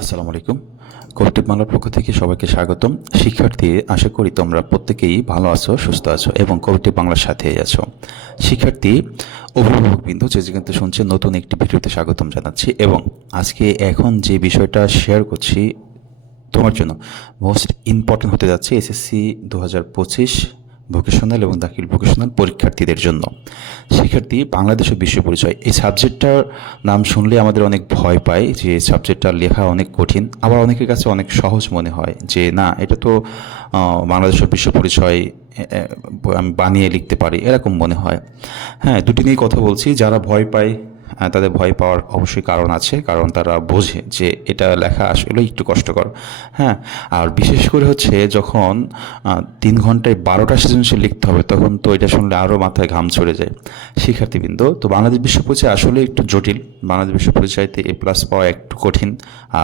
আসসালামু আলাইকুম। কবিটিভ মালার পক্ষ থেকে সবাইকে স্বাগতম। শিক্ষার্থী, আশা করি তোমরা প্রত্যেকেই ভালো আছো, সুস্থ আছো এবং কবিটিভ বাংলার সাথেই আছো। শিক্ষার্থী, অভিভাবকবৃন্দ, যে যেখানে শুনছে নতুন একটি ভিডিওতে স্বাগতম জানাচ্ছি এবং আজকে এখন যে বিষয়টা শেয়ার করছি তোমার জন্য মোস্ট ইম্পর্টেন্ট হতে যাচ্ছে এসএসসি দু হাজার পঁচিশ ভোকেশনাল এবং দাখিল ভোকেশনাল পরীক্ষার্থীদের জন্য। শিক্ষার্থী, বাংলাদেশ ও বিশ্ব পরিচয়, এই সাবজেক্টটার নাম শুনলে আমাদের অনেক ভয় পায় যে সাবজেক্টটা লেখা অনেক কঠিন। আবার অনেকের কাছে অনেক সহজ মনে হয় যে, না, এটা তো বাংলাদেশ ও বিশ্ব পরিচয় আমি বানিয়ে লিখতে পারি। এরকম মনে হয়। হ্যাঁ দুটি নিয়ে কথা বলছি। যারা ভয় পায় তাদের ভয় পাওয়ার অবশ্যই কারণ আছে, কারণ তারা বোঝে যে এটা লেখা আসলে একটু কষ্টকর। হ্যাঁ আর বিশেষ করে হচ্ছে যখন তিন ঘন্টায় বারোটা সৃজনশীল লিখতে হবে, তখন তো এটা শুনলে আরও মাথায় ঘাম ছড়ে যায়। শিক্ষার্থীবৃন্দ, তো বাংলাদেশ বিশ্ব পরিচয় আসলে একটু জটিল। বাংলাদেশ বিশ্ব পরিচয়তে এ প্লাস পাওয়া একটু কঠিন।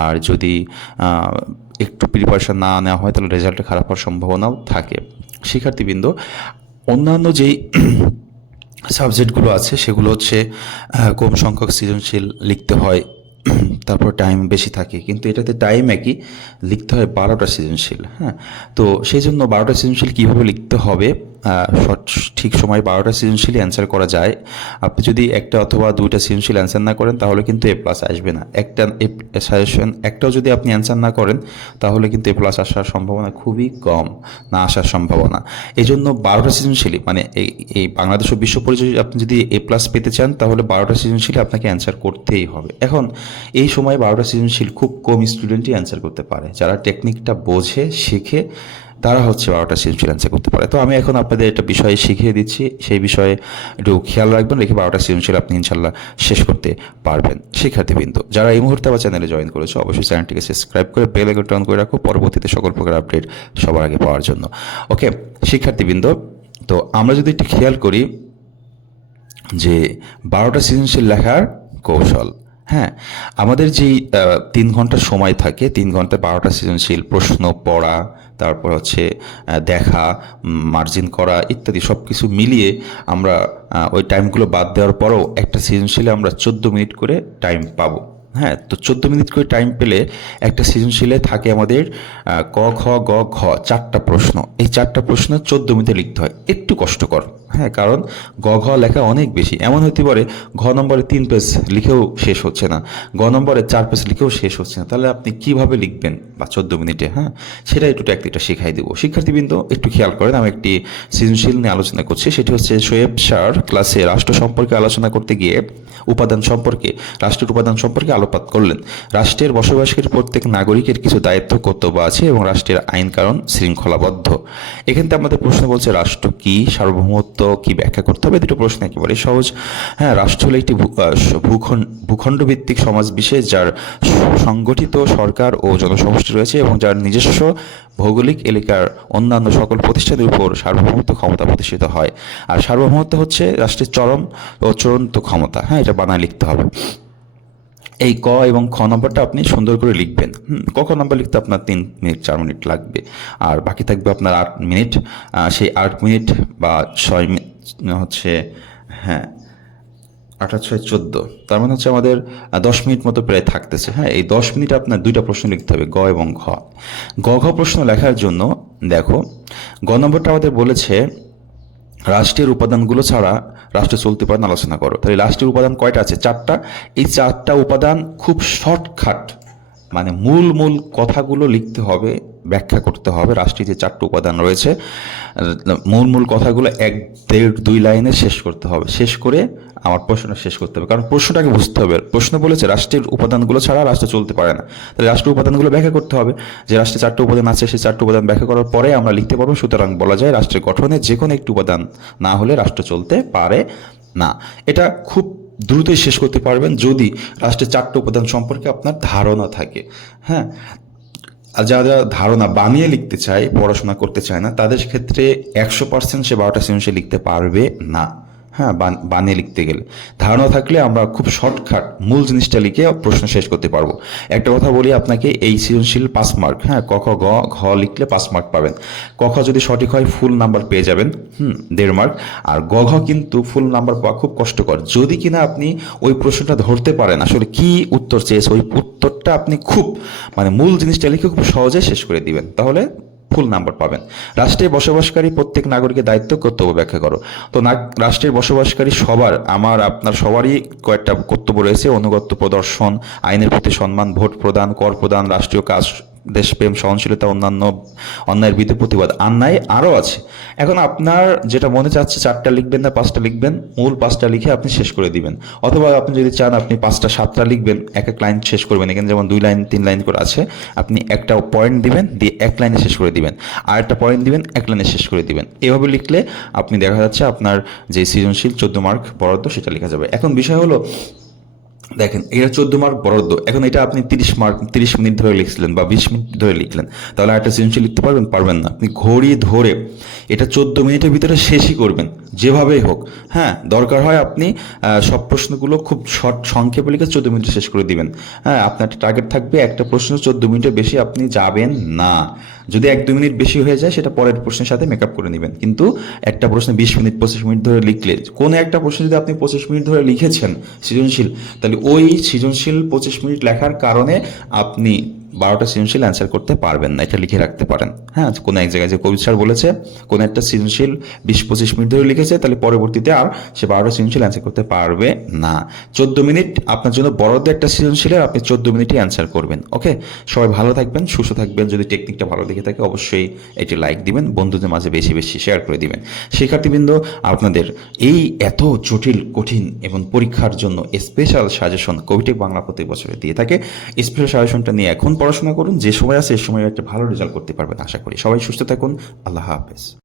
আর যদি একটু প্রিপারেশন না নেওয়া হয়, তাহলে রেজাল্টে খারাপ হওয়ার সম্ভাবনাও থাকে। শিক্ষার্থীবৃন্দ, অন্যান্য যেই সাবজেক্টগুলো আছে, সেগুলো হচ্ছে কম সংখ্যক সৃজনশীল লিখতে হয়, তারপর টাইম বেশি থাকে। কিন্তু এটাতে টাইম একই, লিখতে হয় বারোটা সৃজনশীল হ্যাঁ? তো সেই জন্য বারোটা সৃজনশীল কীভাবে লিখতে হবে ঠিক সময় বারোটা সৃজনশীল অ্যান্সার করা যায়। আপনি যদি একটা অথবা দুইটা সৃজনশীল অ্যান্সার না করেন, তাহলে কিন্তু এ প্লাস আসবে না। একটা সাজেশন একটাও যদি আপনি অ্যান্সার না করেন, তাহলে কিন্তু এ প্লাস আসার সম্ভাবনা খুবই কম, না আসার সম্ভাবনা। এই জন্য বারোটা সৃজনশীলই মানে এই এই বাংলাদেশ ও বিশ্ব পরিচয় আপনি যদি এ প্লাস পেতে চান, তাহলে বারোটা সৃজনশীল আপনাকে অ্যান্সার করতেই হবে। এখন, এই সময় বারোটা সৃজনশীল খুব কম স্টুডেন্টই অ্যান্সার করতে পারে। যারা টেকনিকটা বোঝে, শেখে তারা হচ্ছে বারোটা সৃজনশীল অ্যান্সার করতে পারে। তো আমি এখন আপনাদের একটা বিষয়ে শিখিয়ে দিচ্ছি। সেই বিষয়ে একটু খেয়াল রাখবেন, রেখে বারোটা সৃজনশীল আপনি ইনশাল্লাহ শেষ করতে পারবেন। শিক্ষার্থীবৃন্দ, যারা এই মুহূর্তে আমার চ্যানেলে জয়েন করেছ, অবশ্যই চ্যানেলটিকে সাবস্ক্রাইব করে বেল আইকনটা অন করে রাখো। পরবর্তীতে সকল প্রকার আপডেট সবার আগে পাওয়ার জন্য। ওকে শিক্ষার্থীবৃন্দ, তো আমরা যদি একটু খেয়াল করি যে বারোটা সৃজনশীল লেখার কৌশল হ্যাঁ আমাদের যেই তিন ঘণ্টা সময় থাকে, তিন ঘণ্টা বারোটা সৃজনশীল, প্রশ্ন পড়া, তারপর হচ্ছে দেখা মার্জিন করা ইত্যাদি সব কিছু মিলিয়ে আমরা ওই টাইমগুলো বাদ দেওয়ার পরেও একটা সৃজনশীলে আমরা চোদ্দ মিনিট করে টাইম পাবো। হ্যাঁ তো চোদ্দ মিনিট করে টাইম পেলে একটা সৃজনশীলে থাকে আমাদের ক, খ, গ, ঘ, চারটা প্রশ্ন। এই চারটা প্রশ্ন চোদ্দ মিনিটে লিখতে হয়। একটু কষ্টকর। হ্যাঁ কারণ গ, ঘ লেখা অনেক বেশি। এমন হতে পারে ঘ নম্বরে তিন পেজ লিখেও শেষ হচ্ছে না, গ নম্বরে চার পেজ লিখেও শেষ হচ্ছে না। তাহলে আপনি কীভাবে লিখবেন বা চোদ্দ মিনিটে হ্যাঁ? সেটা একটু ট্যাকটিকটা শেখাই দেবো। শিক্ষার্থীবৃন্দ, একটু খেয়াল করেন, আমি একটি সৃজনশীল নিয়ে আলোচনা করছি। সেটি হচ্ছে শোয়েব স্যার ক্লাসে রাষ্ট্র সম্পর্কে আলোচনা করতে গিয়ে উপাদান সম্পর্কে, রাষ্ট্রের উপাদান সম্পর্কে আলোকপাত করলেন। রাষ্ট্রের বসবাসকারী প্রত্যেক নাগরিকের কিছু দায়িত্ব, কর্তব্য আছে এবং রাষ্ট্রের আইন কারণ শৃঙ্খলাবদ্ধ। এখান আমাদের প্রশ্ন বলছে, রাষ্ট্র কি? সার্বভৌমত্ব কি ব্যাখ্যা করতে হবে? দুটো প্রশ্ন একেবারে সহজ। হ্যাঁ রাষ্ট্র হলো একটি ভূখণ্ড, ভূখণ্ডভিত্তিক সমাজ বিশেষ, যার সংগঠিত সরকার ও জনসমষ্টি রয়েছে এবং যার নিজস্ব ভৌগোলিক এলাকার অন্যান্য সকল প্রতিষ্ঠানের উপর সার্বভৌমত্ব ক্ষমতা প্রতিষ্ঠিত হয়। আর সার্বভৌমত্ব হচ্ছে রাষ্ট্রের চরম ও চূড়ান্ত ক্ষমতা। হ্যাঁ এটা বানায় লিখতে হবে। এই ক এবং খ নম্বরটা আপনি সুন্দর করে লিখবেন। ক, খ নম্বর লিখতে আপনার তিন মিনিট, চার মিনিট লাগবে। আর বাকি থাকবে আপনার আট মিনিট। সেই আট মিনিট বা ছয় মিনিট হচ্ছে হ্যাঁ আঠাশ ছয়, চোদ্দ। তার মানে হচ্ছে আমাদের দশ মিনিট মতো প্রায় থাকতেছে। হ্যাঁ এই দশ মিনিট আপনার দুইটা প্রশ্ন লিখতে হবে, গ এবং ঘ। গ, ঘ প্রশ্ন লেখার জন্য, দেখো, গ নম্বরটা আমাদের বলেছে রাষ্ট্রের উপাদানগুলো ছাড়া রাষ্ট্র চলতে পারে না, আলোচনা করো। তাহলে রাষ্ট্রের উপাদান কয়টা আছে? চারটা। এই চারটা উপাদান খুব শর্টকাট মানে মূল মূল কথাগুলো লিখতে হবে, ব্যাখ্যা করতে হবে রাষ্ট্রের যে চারটা উপাদান রয়েছে, মূল মূল কথাগুলো এক দেড় দুই লাইনে শেষ করতে হবে। শেষ করে আমার প্রশ্নটা শেষ করতে হবে। কারণ প্রশ্নটাকে বুঝতে হবে। প্রশ্ন বলেছে রাষ্ট্রের উপাদানগুলো ছাড়া রাষ্ট্র চলতে পারে না। তাহলে রাষ্ট্রের উপাদানগুলো ব্যাখ্যা করতে হবে। যে রাষ্ট্রে চারটি উপাদান আছে, সেই চারটি উপাদান ব্যাখ্যা করার পরে আমরা লিখতে পারব। সুতরাং বলা যায় রাষ্ট্রের গঠনে যে কোনো একটি উপাদান না হলে রাষ্ট্র চলতে পারে না। এটা খুব দ্রুতই শেষ করতে পারবেন যদি রাষ্ট্রের চারটে উপাদান সম্পর্কে আপনার ধারণা থাকে। হ্যাঁ? আর যারা যারা ধারণা বানিয়ে লিখতে চায়, পড়াশোনা করতে চায় না, তাদের ক্ষেত্রে একশো পার্সেন্ট সে বারোটা সৃজনশীল লিখতে পারবে না। হ্যাঁ বান- বানিয়ে লিখতে গেলে। ধারণা থাকলে আমরা খুব শর্টকাট মূল জিনিসটা লিখে প্রশ্ন শেষ করতে পারব। একটা কথা বলি আপনাকে, এই সৃজনশীল পাস মার্ক হ্যাঁ ক, খ, গ, ঘ লিখলে পাস মার্ক পাবেন। ক, খ যদি সঠিক হয় ফুল নাম্বার পেয়ে যাবেন, হুম, দেড় মার্ক আর গ, ঘ কিন্তু ফুল নাম্বার পাওয়া খুব কষ্টকর। যদি কিনা আপনি ওই প্রশ্নটা ধরতে পারেন, আসলে কি উত্তর চেয়েছে, ওই উত্তরটা আপনি খুব মানে মূল জিনিসটা লিখে খুব সহজে শেষ করে দিবেন। তাহলে ফুল নাম্বার পাবেন। রাষ্ট্রে বসবাসকারী প্রত্যেক নাগরিকের দায়িত্ব কর্তব্য ব্যাখ্যা করো। তো রাষ্ট্রের বসবাসকারী সবার, আমার, আপনার সবারই কয়েকটা কর্তব্য রয়েছে। অনুগত্য প্রদর্শন, আইনের প্রতি সম্মান, ভোট প্রদান, কর প্রদান, রাষ্ট্রীয় কাজ দেশপ্রেম, সহনশীলতা, অন্যান্য অন্যায়ের বিরুদ্ধে প্রতিবাদ, অন্যায় আরও আছে। এখন আপনার যেটা মনে চাচ্ছে, চারটা লিখবেন না, পাঁচটা লিখবেন, মূল পাঁচটা লিখে আপনি শেষ করে দিবেন। অথবা আপনি যদি চান, আপনি পাঁচটা, সাতটা লিখবেন, এক এক লাইন শেষ করবেন। এখানে যেমন দুই লাইন, তিন লাইন করে আছে, আপনি একটা পয়েন্ট দিবেন, দিয়ে এক লাইনে শেষ করে দিবেন। আর একটা পয়েন্ট দিবেন, এক লাইনে শেষ করে দিবেন। এভাবে লিখলে আপনি দেখা যাচ্ছে আপনার যে সৃজনশীল চোদ্দ মার্ক বরাদ্দ, সেটা লেখা যাবে। এখন বিষয় হলো দেখেন, এটা চোদ্দ মার্ক বরাদ্দ। এখন এটা আপনি তিরিশ মার্ক তিরিশ মিনিট ধরে লিখছিলেন বা বিশ মিনিট ধরে লিখলেন। তাহলে একটা সৃজনশীল লিখতে পারবেন? পারবেন না। আপনি ঘড়ি ধরে এটা চোদ্দ মিনিটের ভিতরে শেষই করবেন। যেভাবেই হোক হ্যাঁ দরকার হয় আপনি সব প্রশ্নগুলো খুব শর্ট সংক্ষেপে লিখে চোদ্দ মিনিটে শেষ করে দিবেন। হ্যাঁ আপনার টার্গেট থাকবে, একটা প্রশ্ন চোদ্দ মিনিটের বেশি আপনি যাবেন না। যদি এক দু মিনিট বেশি হয়ে যায়, সেটা পরের প্রশ্নের সাথে মেকআপ করে নেবেন। কিন্তু একটা প্রশ্ন বিশ মিনিট, পঁচিশ মিনিট ধরে লিখলে, কোনো একটা প্রশ্ন যদি আপনি পঁচিশ মিনিট ধরে লিখেছেন সৃজনশীল, তাহলে ওই সৃজনশীল পঁচিশ মিনিট লেখার কারণে আপনি বারোটা সৃজনশীল অ্যান্সার করতে পারবেন না, এটা লিখে রাখতে পারেন। হ্যাঁ কোনো এক জায়গায় যে কবি স্যার বলেছে, কোনো একটা সৃজনশীল বিশ পঁচিশ মিনিট ধরে লিখেছে, তাহলে পরবর্তীতে আর সে বারোটা সৃজনশীল অ্যান্সার করতে পারবে না। চোদ্দ মিনিট আপনার জন্য বড়দের একটা সৃজনশীলের, আপনি চোদ্দ মিনিটই অ্যান্সার করবেন, ওকে? সবাই ভালো থাকবেন, সুস্থ থাকবেন, যদি টেকনিকটা ভালো দেখে থাকে, অবশ্যই এটি লাইক দিবেন, বন্ধুদের মাঝে বেশি বেশি শেয়ার করে দিবেন। শিক্ষার্থীবৃন্দ, আপনাদের এই এত জটিল, কঠিন এবং পরীক্ষার জন্য স্পেশাল সাজেশন কবিটেক বাংলা প্রতি বছরে দিয়ে থাকে। স্পেশাল সাজেশনটা নিয়ে এখন পড়াশোনা করুন, যে সময় আছে সে সময় একটা ভালো রেজাল্ট করতে পারবেন, আশা করি। সবাই সুস্থ থাকুন, আল্লাহ হাফেজ।